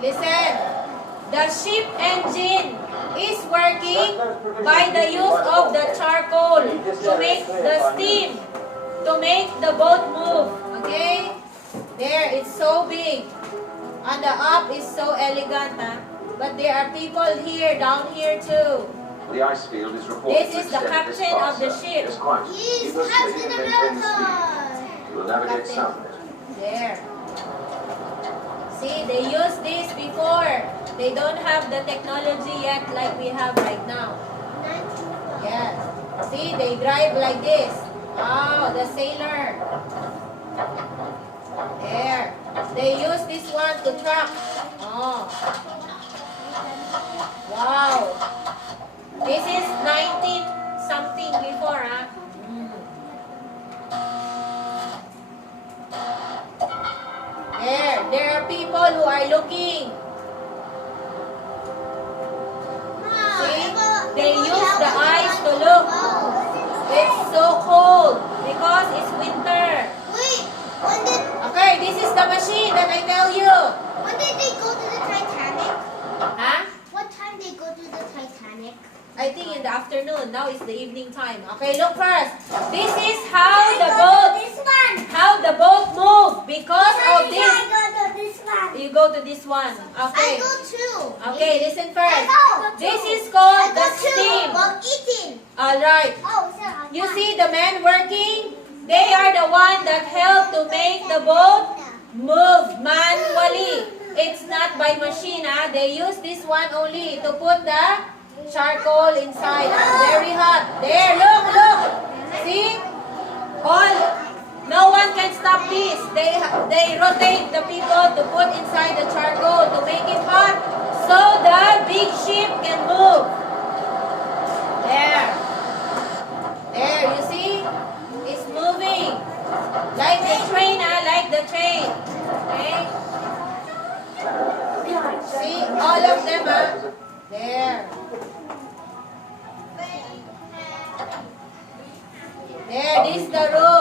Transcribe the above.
Listen. The ship engine is working by the use of the charcoal to make the steam, to make the boat move. Okay? There, it's so big. And the up is so elegant, huh? But there are people here, down here too. The ice field is reported This is the captain of the ship. It's quite. He's Keep us Captain steady and maintain America. speed. We'll navigate Captain. southward. There. See, they used this before. They don't have the technology yet like we have right now. Yes. See, they drive like this. Oh, the sailor. There. They use this one to truck. Oh. Wow. This is 19 something before, huh? There are people who are looking. See? They use the eyes to look. It's so cold because it's winter. Wait, when did Okay, this is the machine that I tell you. they go to the Titanic? Huh? What time they go to the Titanic? I think in the afternoon. Now it's the evening time. Okay, look first. This is how the boat move because of this. I go to this one. You go to this one. I Okay. go too. Okay, listen first. I go This too. is called I the go too. steam. While eating. Alright. Oh, so I'm You fine. see the men working? They are the one that help to make the boat move manually. It's not by machine, ah. They use this one only to put the charcoal inside. Very hot. There, look. See? No one can stop this. They rotate the people to put inside the charcoal to make it hot so the big ship can move. There. There, you see? It's moving. Like the train, like the train. Okay? See? All of them, There. There, this is the road.